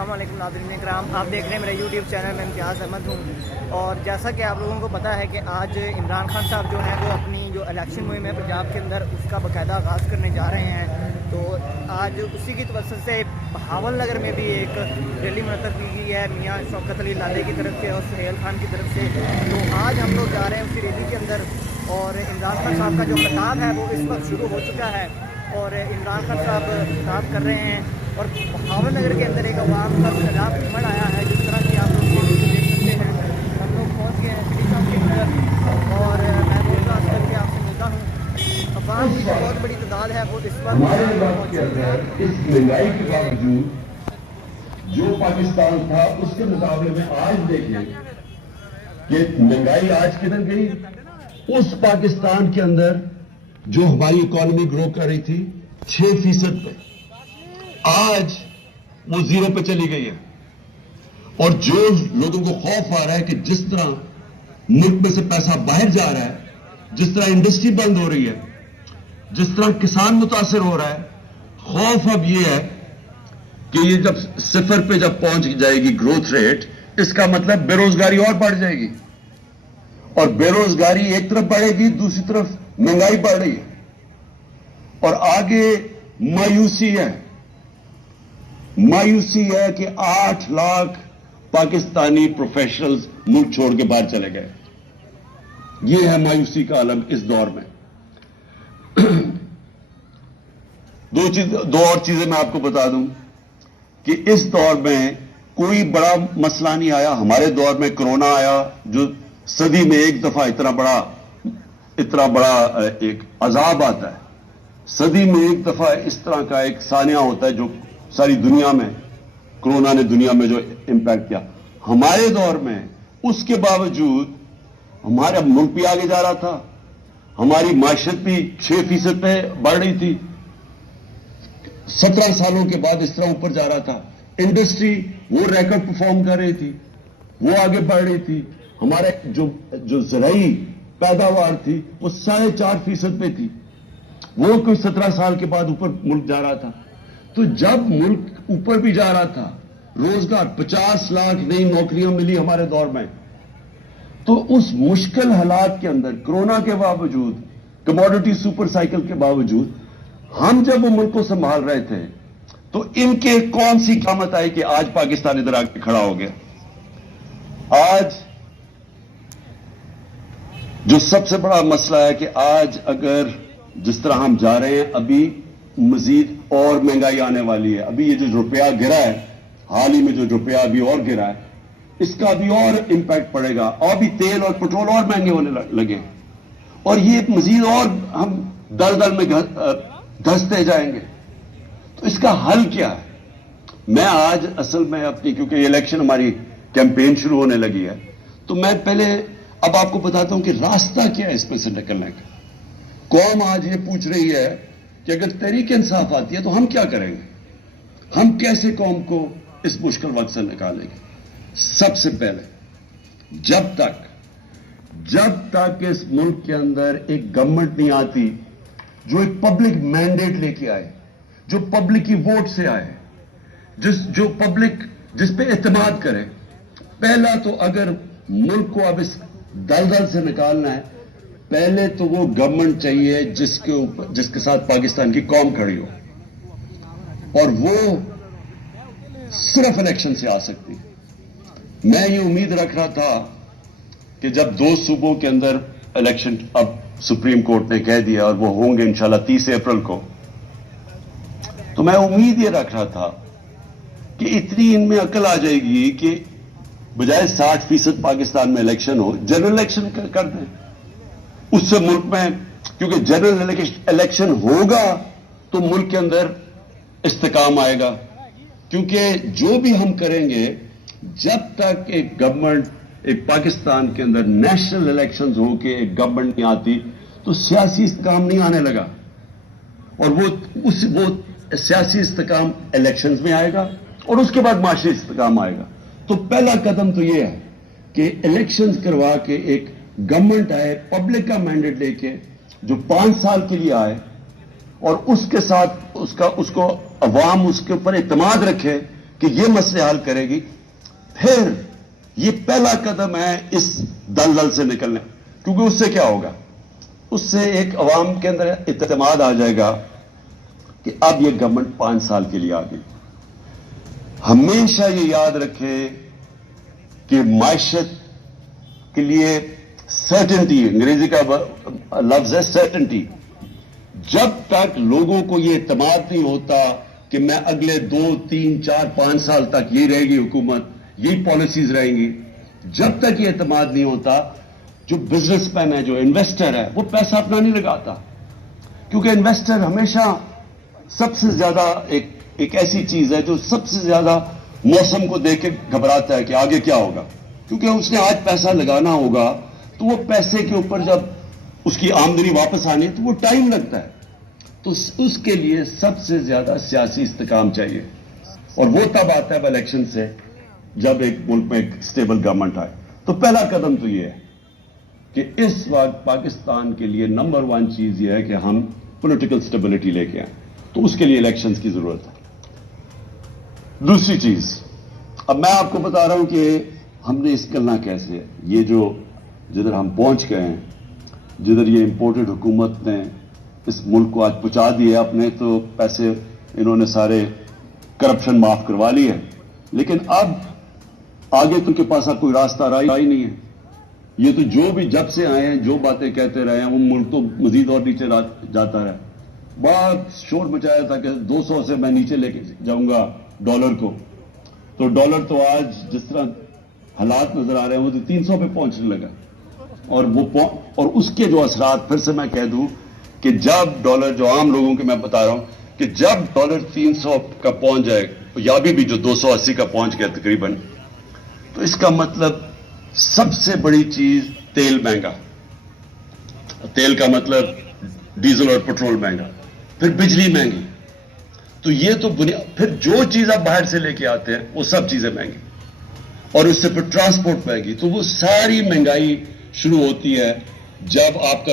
अस्सलाम वालेकुम नाज़रीन इकराम, आप देख रहे हैं मेरा यूट्यूब चैनल। मैं इम्तियाज़ अहमद हूँ और जैसा कि आप लोगों को पता है कि आज इमरान खान साहब जो हैं वो अपनी जो इलेक्शन मुहिम है पंजाब के अंदर उसका बाकायदा आगाज़ करने जा रहे हैं। तो आज उसी की तवज्जो से बहावल नगर में भी एक रैली मुनक़्क़द की गई है मियाँ शौकत अली लाले की तरफ से और सुहेल खान की तरफ से। तो आज हम लोग जा रहे हैं उसी रैली के अंदर और इमरान खान साहब का जो खिताब है वो इस वक्त शुरू हो चुका है और इमरान खान साहब खिताब कर रहे हैं और बहावल नगर के अंदर एक अवाम का सैलाब उमड़ आया है। जिस तरह की आप लोग देख सकते हैं, हम लोग पहुँच गए हैं सिटी चौक के अंदर और मैं बोलता करके आपसे मिलता हूँ। अवाम की जो बहुत बड़ी तादाद है वो इस वक्त इस महंगाई के बावजूद जो पाकिस्तान था उसके मुकाबले में आज देखें कि महंगाई आज किधर गई। उस पाकिस्तान के अंदर जो हमारी इकोनॉमी ग्रो कर रही थी 6% पे, आज वो 0 पे चली गई है। और जो लोगों को खौफ आ रहा है कि जिस तरह मुल्क में से पैसा बाहर जा रहा है, जिस तरह इंडस्ट्री बंद हो रही है, जिस तरह किसान मुतासिर हो रहा है, खौफ अब ये है कि ये जब 0 पे जब पहुंच जाएगी ग्रोथ रेट, इसका मतलब बेरोजगारी और बढ़ जाएगी और बेरोजगारी एक तरफ बढ़ेगी, दूसरी तरफ महंगाई बढ़ रही है और आगे मायूसी है कि 8 लाख पाकिस्तानी प्रोफेशनल्स मुल्क छोड़ के बाहर चले गए। यह है मायूसी का आलम इस दौर में। दो और चीजें मैं आपको बता दूं कि इस दौर में कोई बड़ा मसला नहीं आया। हमारे दौर में कोरोना आया जो सदी में एक दफा इतना बड़ा एक अजाब आता है। सदी में एक दफा इस तरह का एक सानिया होता है जो सारी दुनिया में, कोरोना ने दुनिया में जो इंपैक्ट किया। हमारे दौर में उसके बावजूद हमारा मुल्क भी आगे जा रहा था, हमारी माशरत भी 6% पे बढ़ रही थी। 17 सालों के बाद इस तरह ऊपर जा रहा था। इंडस्ट्री वो रिकॉर्ड परफॉर्म कर रही थी, वो आगे बढ़ रही थी। हमारे जो ज़राई पैदावार थी वो 4.5% पे थी, वो कोई 17 साल के बाद ऊपर मुल्क जा रहा था। तो जब मुल्क ऊपर भी जा रहा था, रोजगार 50 लाख नई नौकरियां मिली हमारे दौर में। तो उस मुश्किल हालात के अंदर, कोरोना के बावजूद, कमोडिटी सुपर साइकिल के बावजूद, हम जब वो मुल्क को संभाल रहे थे तो इनके कौन सी क़यामत आई कि आज पाकिस्तान इधर आके खड़ा हो गया। आज जो सबसे बड़ा मसला है कि आज अगर जिस तरह हम जा रहे हैं, अभी मजीद और महंगाई आने वाली है। अभी ये जो रुपया गिरा है, हाल ही में जो रुपया अभी और गिरा है, इसका अभी और इंपैक्ट पड़ेगा। और भी तेल और पेट्रोल और महंगे होने लगे और ये मजीद और हम दलदल में धंसते जाएंगे। तो इसका हल क्या है? मैं आज असल में अपनी, क्योंकि इलेक्शन हमारी कैंपेन शुरू होने लगी है, तो मैं पहले अब आपको बताता हूं कि रास्ता क्या है इसमें से निकलने का। कौम आज ये पूछ रही है कि अगर तहरीक इंसाफ आती है तो हम क्या करेंगे, हम कैसे कौम को इस मुश्किल वक्त से निकालेंगे। सबसे पहले जब तक इस मुल्क के अंदर एक गवर्नमेंट नहीं आती जो एक पब्लिक मैंडेट लेके आए, जो पब्लिक की वोट से आए, जो पब्लिक जिस पे एतमाद करे। पहला तो अगर मुल्क को अब इस दलदल से निकालना है, पहले तो वो गवर्नमेंट चाहिए जिसके साथ पाकिस्तान की कौम खड़ी हो, और वो सिर्फ इलेक्शन से आ सकती है। मैं ये उम्मीद रख रहा था कि जब 2 सूबों के अंदर इलेक्शन अब सुप्रीम कोर्ट ने कह दिया और वो होंगे इंशाल्लाह 30 अप्रैल को, तो मैं उम्मीद ये रख रहा था कि इतनी इनमें अकल आ जाएगी कि बजाय 60% पाकिस्तान में इलेक्शन हो, जनरल इलेक्शन कर दें। उससे मुल्क में, क्योंकि जनरल इलेक्शन होगा तो मुल्क के अंदर इस्तेकाम आएगा। क्योंकि जो भी हम करेंगे, जब तक एक गवर्नमेंट, एक पाकिस्तान के अंदर नेशनल इलेक्शंस हो के एक गवर्नमेंट नहीं आती, तो सियासी इस्तेकाम नहीं आने लगा और वो सियासी इस्तेकाम इलेक्शंस में आएगा और उसके बाद माशी इस्तेकाम आएगा। तो पहला कदम तो ये है कि इलेक्शंस करवा के एक गवर्नमेंट आए पब्लिक का मैंडेट लेके, जो 5 साल के लिए आए और उसके साथ उसको अवाम उसके ऊपर इत्मीनान रखे کہ یہ مسئلے حل کرے گی، پھر یہ پہلا قدم ہے اس دلدل سے نکلنے، کیونکہ اس سے کیا ہوگا، اس سے ایک عوام کے اندر اعتماد آ جائے گا کہ اب یہ گورنمنٹ 5 سال کے لیے آ گئی۔ ہمیشہ یہ یاد رکھے کہ معیشت کے لیے سرٹنٹی، انگریزی کا لفظ ہے سرٹنٹی، جب تک لوگوں کو یہ اعتماد نہیں ہوتا کہ میں اگلے 2، 3، 4، 5 سال تک یہی رہے گی حکومت، یہی پالیسیز رہیں گی، جب تک یہ اعتماد نہیں ہوتا، جو بزنس مین ہے، جو انویسٹر ہے، وہ پیسہ اپنا نہیں لگاتا، کیونکہ انویسٹر ہمیشہ سب سے زیادہ ایک ایسی چیز ہے جو سب سے زیادہ موسم کو دیکھ کے گھبراتا ہے کہ آگے کیا ہوگا، کیونکہ اس نے آج پیسہ لگانا ہوگا تو وہ پیسے کے اوپر جب اس کی آمدنی واپس آنی ہے تو وہ ٹائم لگتا ہے، تو اس کے لیے سب سے زیادہ سیاسی استحکام چاہیے، اور وہ تب آتا ہے الیکشن سے جب ایک ملک میں ایک اسٹیبل گورنمنٹ آئے۔ تو پہلا قدم تو یہ ہے کہ اس وقت پاکستان کے لیے نمبر 1 چیز یہ ہے کہ ہم پولیٹیکل سٹیبلٹی لے کے آئیں، تو اس کے لیے الیکشنز کی ضرورت ہے۔ دوسری چیز، اب میں آپ کو بتا رہا ہوں کہ ہم نے اس کرنا کیسے ہے، یہ جو جدھر ہم پہنچ گئے ہیں، جدھر یہ امپورٹڈ حکومت نے اس ملک کو آج پہنچا دیا، اپنے تو پیسے انہوں نے سارے کرپشن معاف کروا لی ہے، لیکن اب آگے تو ان کے پاس اب کوئی راستہ رہا ہی نہیں ہے۔ یہ تو جو بھی جب سے آئے ہیں جو باتیں کہتے رہے ہیں، وہ ملک تو مزید اور نیچے جاتا رہا۔ بہت شور مچایا تھا کہ 200 سے میں نیچے لے کے جاؤں گا ڈالر کو، تو ڈالر تو آج جس طرح حالات نظر آ رہے ہیں وہ تو 300 پہ پہنچنے لگا، اور اس کے جو اثرات پھر سے میں کہہ دوں کہ جب ڈالر، جو عام لوگوں کے میں بتا رہا ہوں کہ جب ڈالر 300 کا پہنچ جائے، یا بھی جو 280 کا پہنچ گیا تقریباً، تو اس کا مطلب سب سے بڑی چیز تیل مہنگا، تیل کا مطلب ڈیزل اور پٹرول مہنگا، پھر بجلی مہنگی، تو یہ تو پھر جو چیز آپ باہر سے لے کے آتے ہیں وہ سب چیزیں مہنگی، اور اس سے پھر ٹرانسپورٹ مہنگی، تو وہ ساری مہنگائی شروع ہوتی ہے جب آپ کا